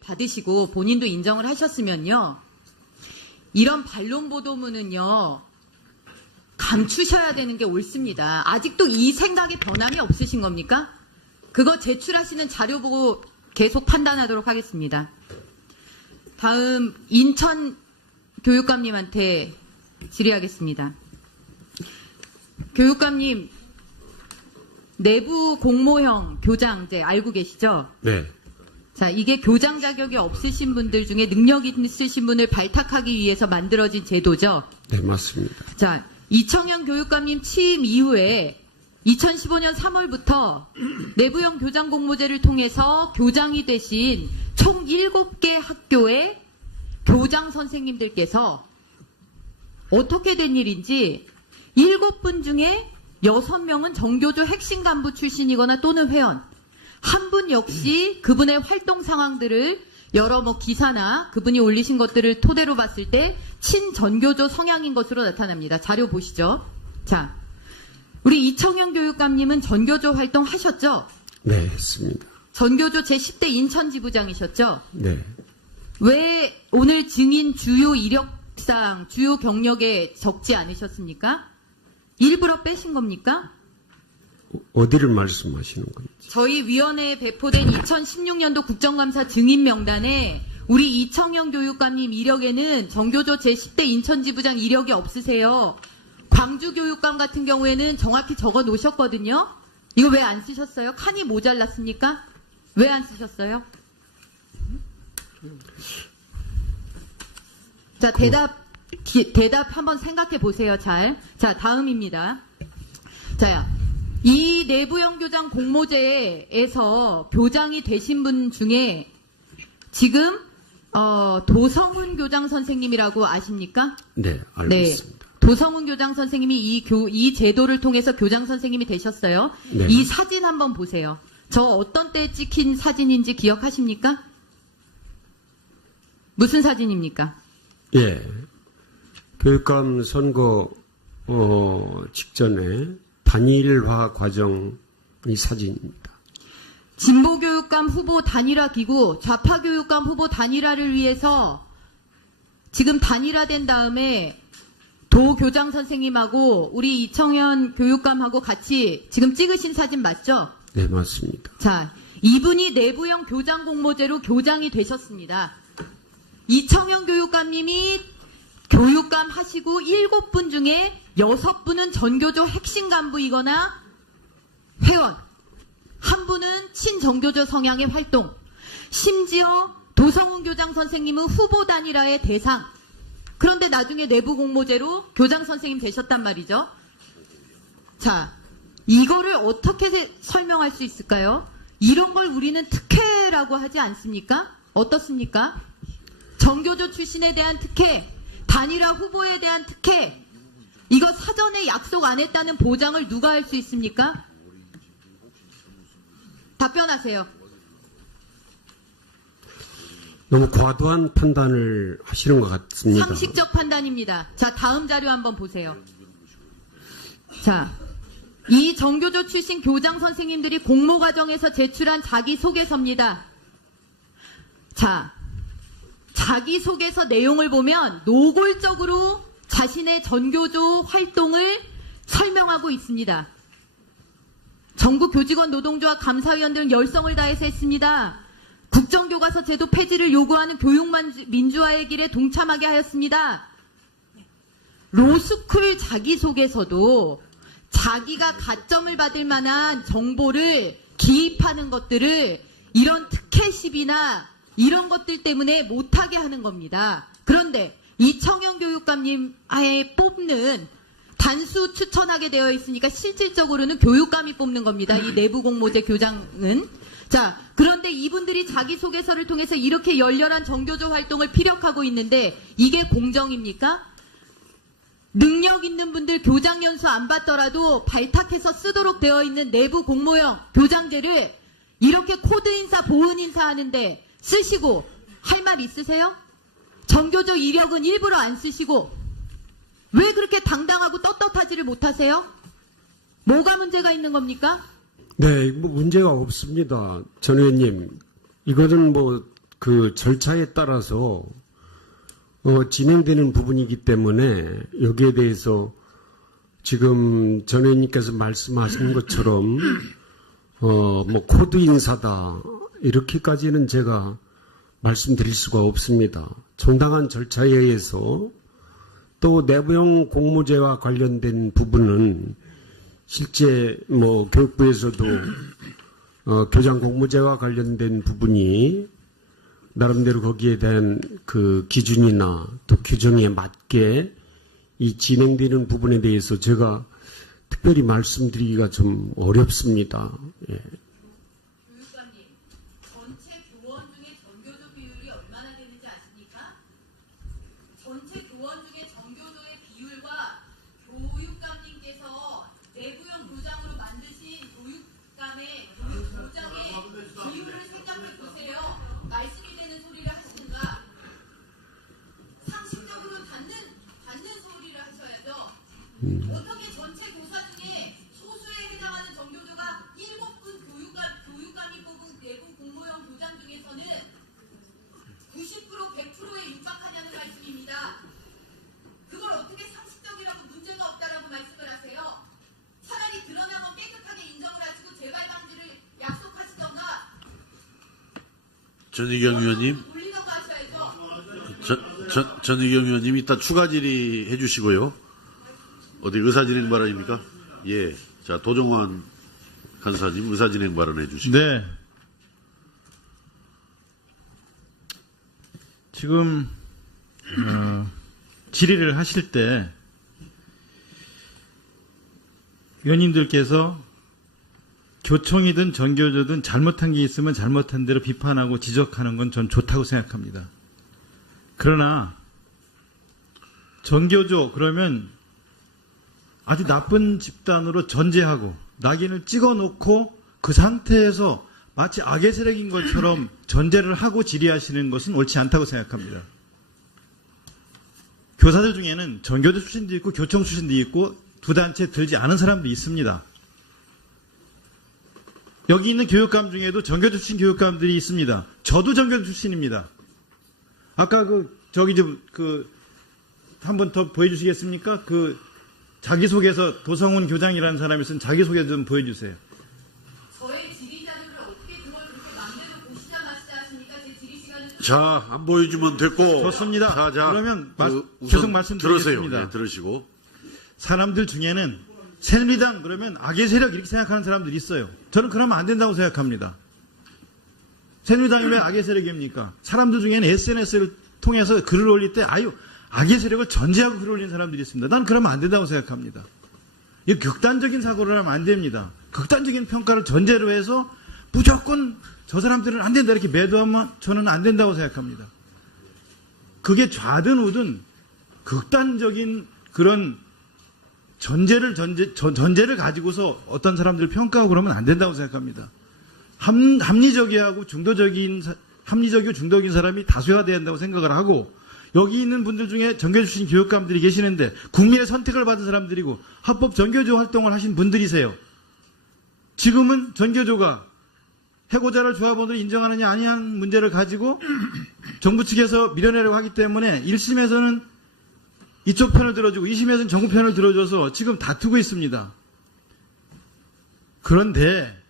받으시고 본인도 인정을 하셨으면요. 이런 반론 보도문은요. 감추셔야 되는 게 옳습니다. 아직도 이 생각에 변함이 없으신 겁니까? 그거 제출하시는 자료 보고 계속 판단하도록 하겠습니다. 다음 인천 교육감님한테 질의하겠습니다. 교육감님, 내부 공모형 교장제 알고 계시죠? 네. 자, 이게 교장 자격이 없으신 분들 중에 능력 있으신 분을 발탁하기 위해서 만들어진 제도죠? 네, 맞습니다. 자, 이청현 교육감님 취임 이후에 2015년 3월부터 내부형 교장 공모제를 통해서 교장이 되신 총 7개 학교의 교장 선생님들께서 어떻게 된 일인지 7분 중에 6명은 정교조 핵심 간부 출신이거나 또는 회원, 한 분 역시 그분의 활동 상황들을 여러 기사나 그분이 올리신 것들을 토대로 봤을 때 친전교조 성향인 것으로 나타납니다. 자료 보시죠. 자, 우리 이청현 교육감님은 전교조 활동 하셨죠? 네, 했습니다. 전교조 제10대 인천지부장이셨죠? 네. 왜 오늘 증인 주요 이력상, 주요 경력에 적지 않으셨습니까? 일부러 빼신 겁니까? 어디를 말씀하시는 건지. 저희 위원회에 배포된 2016년도 국정감사 증인 명단에 우리 이청현 교육감님 이력에는 전교조 제10대 인천지부장 이력이 없으세요. 광주교육감 같은 경우에는 정확히 적어 놓으셨거든요. 이거 왜 안 쓰셨어요? 칸이 모자랐습니까? 왜 안 쓰셨어요? 자, 대답 한번 생각해 보세요, 잘. 자, 다음입니다. 자, 이 내부형 교장 공모제에서 교장이 되신 분 중에 지금 도성훈 교장 선생님이라고 아십니까? 네, 알고 네. 있습니다. 도성훈 교장 선생님이 이 제도를 통해서 교장 선생님이 되셨어요. 네. 이 사진 한번 보세요. 저 어떤 때 찍힌 사진인지 기억하십니까? 무슨 사진입니까? 예. 교육감 선거 직전에 단일화 과정의 사진입니다. 진보교육감 후보 단일화 기구, 좌파교육감 후보 단일화를 위해서 지금 단일화된 다음에 도 교장 선생님하고 우리 이청현 교육감하고 같이 지금 찍으신 사진 맞죠? 네, 맞습니다. 자, 이분이 내부형 교장 공모제로 교장이 되셨습니다. 이청현 교육감님이 교육감 하시고 7분 중에 6분은 전교조 핵심 간부이거나 회원, 한 분은 친정교조 성향의 활동, 심지어 도성훈 교장 선생님은 후보 단일화의 대상. 그런데 나중에 내부 공모제로 교장 선생님 되셨단 말이죠. 자, 이거를 어떻게 설명할 수 있을까요? 이런 걸 우리는 특혜라고 하지 않습니까? 어떻습니까? 정교조 출신에 대한 특혜, 단일화 후보에 대한 특혜, 이거 사전에 약속 안 했다는 보장을 누가 할 수 있습니까? 답변하세요. 너무 과도한 판단을 하시는 것 같습니다. 상식적 판단입니다. 자, 다음 자료 한번 보세요. 자, 이 정교조 출신 교장 선생님들이 공모 과정에서 제출한 자기소개서입니다. 자, 자기소개서 내용을 보면 노골적으로 자신의 전교조 활동을 설명하고 있습니다. 전국 교직원 노동조합 감사위원 등 열성을 다해서 했습니다. 국정교과서 제도 폐지를 요구하는 교육 민주화의 길에 동참하게 하였습니다. 로스쿨 자기소개서도 자기가 가점을 받을 만한 정보를 기입하는 것들을 이런 특혜 시비나 이런 것들 때문에 못하게 하는 겁니다. 그런데 이청현 교육감님 아예 뽑는 단수 추천하게 되어 있으니까 실질적으로는 교육감이 뽑는 겁니다. 이 내부 공모제 교장은. 자, 그런데 이분들이 자기소개서를 통해서 이렇게 열렬한 정교조 활동을 피력하고 있는데 이게 공정입니까? 능력 있는 분들 교장 연수 안 받더라도 발탁해서 쓰도록 되어 있는 내부 공모형 교장제를 이렇게 코드 인사, 보은 인사 하는데 쓰시고 할 말 있으세요? 정교조 이력은 일부러 안 쓰시고 왜 그렇게 당당하고 떳떳하지를 못하세요? 뭐가 문제가 있는 겁니까? 네, 뭐 문제가 없습니다. 전 의원님. 이거는 그 절차에 따라서 진행되는 부분이기 때문에 여기에 대해서 지금 전 의원님께서 말씀하신 것처럼 뭐 코드 인사다 이렇게까지는 제가 말씀드릴 수가 없습니다. 정당한 절차에 의해서 또 내부형 공모제와 관련된 부분은 실제 뭐 교육부에서도 교장 공모제와 관련된 부분이 나름대로 거기에 대한 그 기준이나 또 규정에 맞게 이 진행되는 부분에 대해서 제가 특별히 말씀드리기가 좀 어렵습니다. 예. 교육감님, 전체 교원 중에 전교조 비율이 얼마나 되는지 아십니까? 전체 교원 중에 전교조의 비율과 교육감님께서 내부형 교장으로 만드신 교육감의 교장의 비율을 생각해 보세요. 말씀이 되는 소리를 하시는가? 상식적으로 닿는 소리를 하셔야죠. 어떻게 전체 교사 중에 소수에 해당하는 전교조가 7분 교육감이 뽑은 내부 공모형 교장 중에서는 90% 100%에 육박하냐는 말씀입니다. 그걸 어떻게 상식적이라고 문제가 없다라고 말씀을 하세요? 차라리 드러나면 깨끗하게 인정을 하시고 재발 방지를 약속하시던가 전희경 의원님, 돌리던가 하셔야죠. 전희경 의원님 이따 추가 질의해 주시고요. 어디 의사진행 발언입니까? 예. 자, 도정환 간사님 의사진행 발언해 주시고. 네. 지금 질의를 하실 때 의원님들께서 교총이든 전교조든 잘못한 게 있으면 잘못한 대로 비판하고 지적하는 건 전 좋다고 생각합니다. 그러나 전교조 그러면 아주 나쁜 집단으로 전제하고 낙인을 찍어놓고 그 상태에서 마치 악의 세력인 것처럼 전제를 하고 질의하시는 것은 옳지 않다고 생각합니다. 교사들 중에는 전교조 출신도 있고 교총 출신도 있고 두 단체 들지 않은 사람도 있습니다. 여기 있는 교육감 중에도 전교조 출신 교육감들이 있습니다. 저도 전교조 출신입니다. 아까 한 번 더 보여주시겠습니까? 자기소개서 도성훈 교장이라는 사람이 쓴 자기소개 좀 보여주세요. 저의 질의 자료를 어떻게 그걸 그렇게 마음대로 보시자 마시자 하십니까? 제 질의 시간은 자, 안 보여주면 됐고. 좋습니다. 자, 그러면 우선 계속 말씀드리겠습니다. 들으세요. 네, 들으시고. 사람들 중에는 새누리당 그러면 악의 세력 이렇게 생각하는 사람들이 있어요. 저는 그러면 안 된다고 생각합니다. 새누리당이 왜 악의 세력입니까? 사람들 중에는 SNS를 통해서 글을 올릴 때 악의 세력을 전제하고 글을 올리는 사람들이 있습니다. 난 그러면 안 된다고 생각합니다. 이 극단적인 사고를 하면 안 됩니다. 극단적인 평가를 전제로 해서 무조건 저 사람들은 안 된다 이렇게 매도하면 저는 안 된다고 생각합니다. 그게 좌든 우든 극단적인 그런 전제를 가지고서 어떤 사람들을 평가하고 그러면 안 된다고 생각합니다. 합리적이고 중도적인 사람이 다수화돼야 한다고 생각을 하고 여기 있는 분들 중에 전교조 출신 교육감들이 계시는데 국민의 선택을 받은 사람들이고 합법 전교조 활동을 하신 분들이세요. 지금은 전교조가 해고자를 조합원으로 인정하느냐 아니하는 문제를 가지고 정부 측에서 밀어내려고 하기 때문에 1심에서는 이쪽 편을 들어주고 2심에서는 정부 편을 들어줘서 지금 다투고 있습니다. 그런데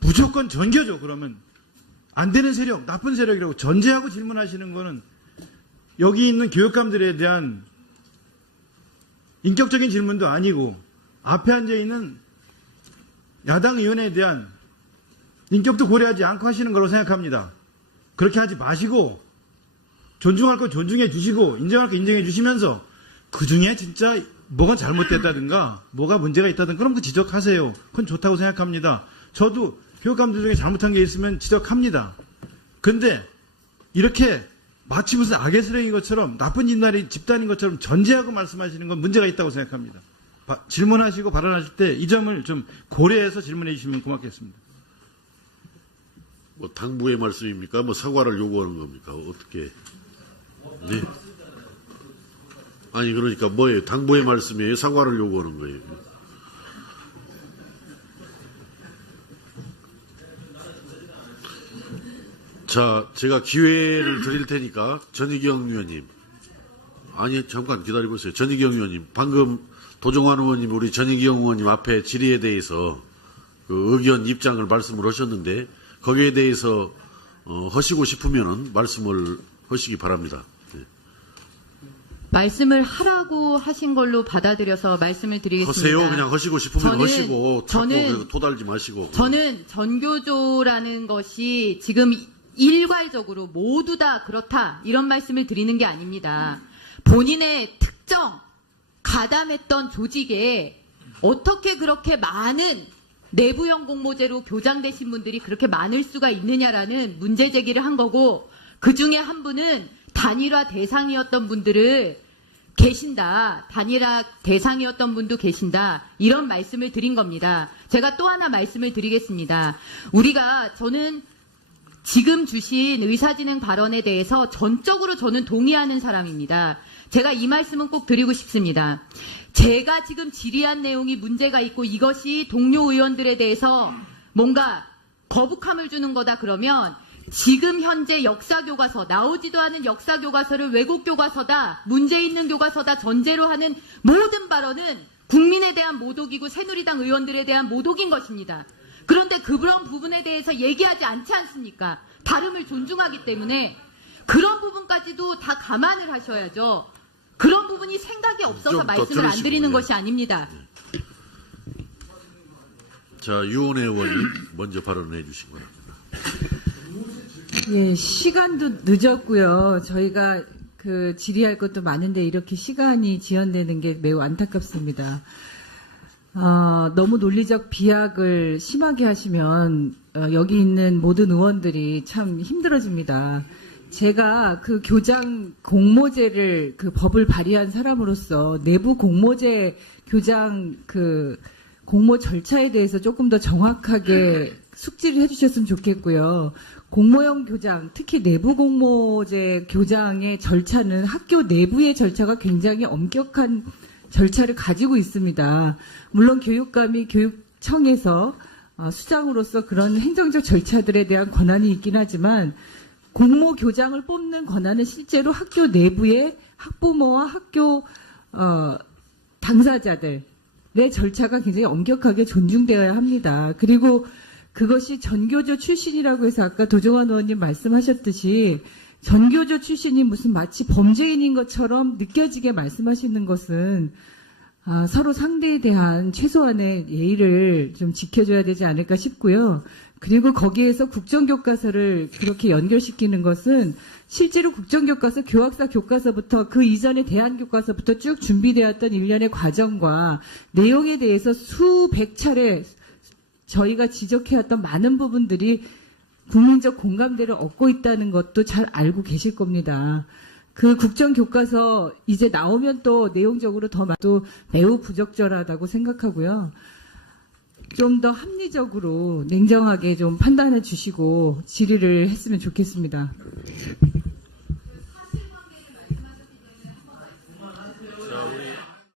무조건 전교조 그러면 안 되는 세력, 나쁜 세력이라고 전제하고 질문하시는 거는 여기 있는 교육감들에 대한 인격적인 질문도 아니고 앞에 앉아있는 야당 의원에 대한 인격도 고려하지 않고 하시는 거라고 생각합니다. 그렇게 하지 마시고 존중할 거 존중해 주시고 인정할 거 인정해 주시면서 그중에 진짜 뭐가 잘못됐다든가 뭐가 문제가 있다든가 그럼 그 지적하세요. 그건 좋다고 생각합니다. 저도 교육감들 중에 잘못한 게 있으면 지적합니다. 근데 이렇게 마치 무슨 악의 세력인 것처럼 나쁜 집단인 것처럼 전제하고 말씀하시는 건 문제가 있다고 생각합니다. 질문하시고 발언하실 때 이 점을 좀 고려해서 질문해 주시면 고맙겠습니다. 뭐 당부의 말씀입니까? 뭐 사과를 요구하는 겁니까? 어떻게? 네. 아니 그러니까 뭐예요? 당부의 말씀이에요? 사과를 요구하는 거예요? 자, 제가 기회를 드릴 테니까 전희경 의원님. 아니, 잠깐 기다려보세요. 전희경 의원님. 방금 도종환 의원님, 우리 전희경 의원님 앞에 질의에 대해서 그 의견, 입장을 말씀을 하셨는데 거기에 대해서 하시고 싶으면은 말씀을 하시기 바랍니다. 네. 말씀을 하라고 하신 걸로 받아들여서 말씀을 드리겠습니다. 하세요. 그냥 하시고 싶으면 하시고 자꾸 저는 토달지 마시고. 저는 전교조라는 것이 지금 일괄적으로 모두 다 그렇다 이런 말씀을 드리는 게 아닙니다. 본인의 특정 가담했던 조직에 어떻게 그렇게 많은 내부형 공모제로 교장되신 분들이 그렇게 많을 수가 있느냐라는 문제 제기를 한 거고, 그 중에 한 분은 단일화 대상이었던 분들을 계신다. 단일화 대상이었던 분도 계신다. 이런 말씀을 드린 겁니다. 제가 또 하나 말씀을 드리겠습니다. 저는 지금 주신 의사진행 발언에 대해서 전적으로 저는 동의하는 사람입니다. 제가 이 말씀은 꼭 드리고 싶습니다. 제가 지금 질의한 내용이 문제가 있고 이것이 동료 의원들에 대해서 뭔가 거북함을 주는 거다 그러면 지금 현재 역사교과서, 나오지도 않은 역사교과서를 왜곡 교과서다, 문제 있는 교과서다 전제로 하는 모든 발언은 국민에 대한 모독이고 새누리당 의원들에 대한 모독인 것입니다. 그런데 그런 부분에 대해서 얘기하지 않지 않습니까? 다름을 존중하기 때문에 그런 부분까지도 다 감안을 하셔야죠. 그런 부분이 생각이 없어서 좀 말씀을 안 드리는 들으시고, 것이 아닙니다. 자, 유은혜 의원님 먼저 발언해 주시기 바랍니다. 예, 시간도 늦었고요. 저희가 그 질의할 것도 많은데 이렇게 시간이 지연되는 게 매우 안타깝습니다. 너무 논리적 비약을 심하게 하시면 여기 있는 모든 의원들이 참 힘들어집니다. 제가 그 교장 공모제를 그 법을 발의한 사람으로서 내부 공모제 교장 그 공모 절차에 대해서 조금 더 정확하게 숙지를 해주셨으면 좋겠고요. 공모형 교장, 특히 내부 공모제 교장의 절차는 학교 내부의 절차가 굉장히 엄격한 절차를 가지고 있습니다. 물론 교육감이 교육청에서 수장으로서 그런 행정적 절차들에 대한 권한이 있긴 하지만 공모 교장을 뽑는 권한은 실제로 학교 내부의 학부모와 학교 당사자들의 절차가 굉장히 엄격하게 존중되어야 합니다. 그리고 그것이 전교조 출신이라고 해서 아까 도종환 의원님 말씀하셨듯이 전교조 출신이 무슨 마치 범죄인인 것처럼 느껴지게 말씀하시는 것은 서로 상대에 대한 최소한의 예의를 좀 지켜줘야 되지 않을까 싶고요. 그리고 거기에서 국정교과서를 그렇게 연결시키는 것은 실제로 국정교과서, 교학사 교과서부터 그 이전의 대한교과서부터 쭉 준비되었던 일련의 과정과 내용에 대해서 수백 차례 저희가 지적해왔던 많은 부분들이 국민적 공감대를 얻고 있다는 것도 잘 알고 계실 겁니다. 그 국정교과서 이제 나오면 또 내용적으로 또 매우 부적절하다고 생각하고요. 좀 더 합리적으로 냉정하게 좀 판단해 주시고 질의를 했으면 좋겠습니다.